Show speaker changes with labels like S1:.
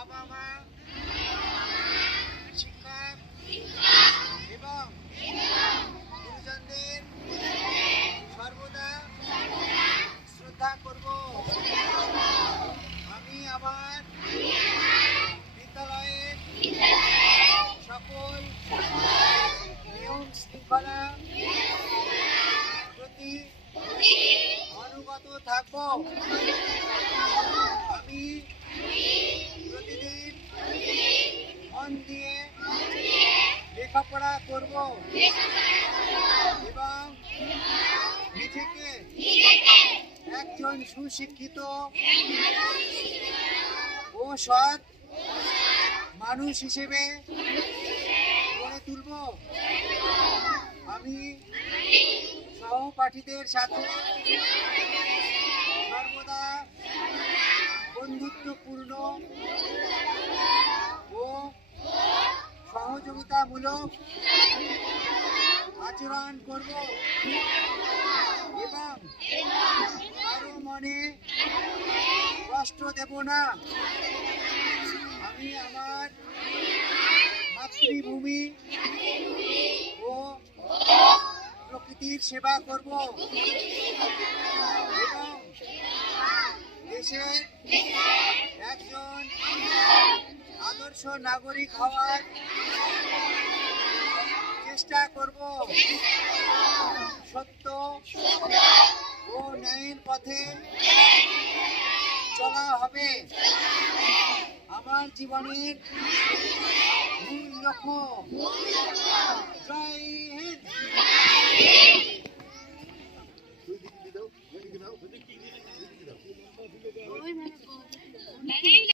S1: বাবা মা শিক্ষক, এবং গুরুজনদের সর্বদা শ্রদ্ধা করব। আমি আমার বিদ্যালয়ের সকল নিয়ম শৃঙ্খলা প্রতি অনুগত থাকব। আমি এবং নিজেকে একজন সুশিক্ষিত ও সৎ মানুষ হিসেবে গড়ে তুলব। আমি সহপাঠীদের সাথে সর্বদা বন্ধুত্বপূর্ণ ও সহযোগিতামূলক আচরণ করব। এবং কারও মনে কষ্ট দেব না। আমি আমার মাতৃভূমি ও প্রকৃতির সেবা করব। এবং দেশের একজন আদর্শ নাগরিক হওয়ার সত্য ও ন্যায়ের পথে চলা হবে। আমার জীবনের মূল লক্ষ্য জয় হিন্দ।
S2: এই